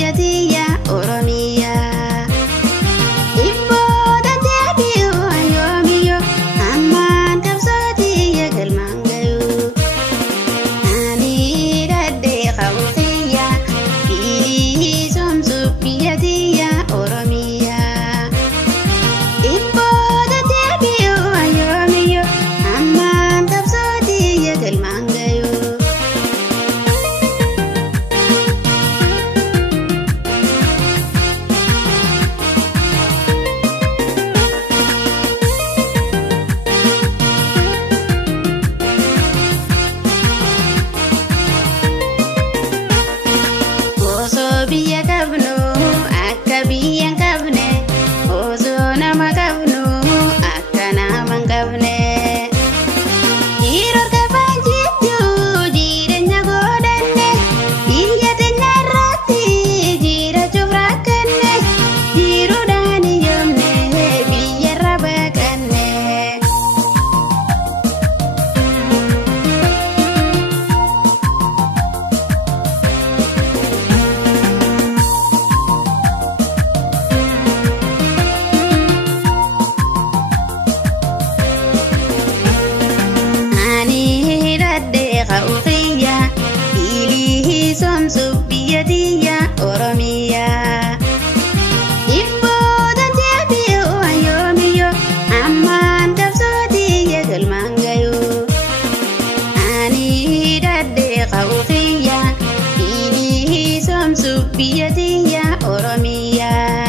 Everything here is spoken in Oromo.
biyyatiyya Oromiyaa. Dhibboota deebi'u yoomiyyuu hammaan qabsootiyya galmaan ga'u. Ani hidhadhee qawwee bilisomsu biyyatiyya Oromiyaa. Dhibboota deebi'u yoomiyyuu hammaan qabsootiyya galmaan ga'u. Osoo biyya qabnu akka biyya hin qabne, osoo nama qabnu akka nama hin qabne. Yeroo gabaan jidduu jireenya godhanne, biyya teenya irratti jirachuuf rakkanne, jiruudhaan yoomne biyya irra baqanne. Ani hidhadhee qawwee bilisomsu biyyatiyya Oromiyaa. Dhibboota deebi'u yoomiyyuu hammaan qabsootiyya galmaan ga'u. Ani hidhadhee qawwee bilisomsu biyyatiyya Oromiyaa.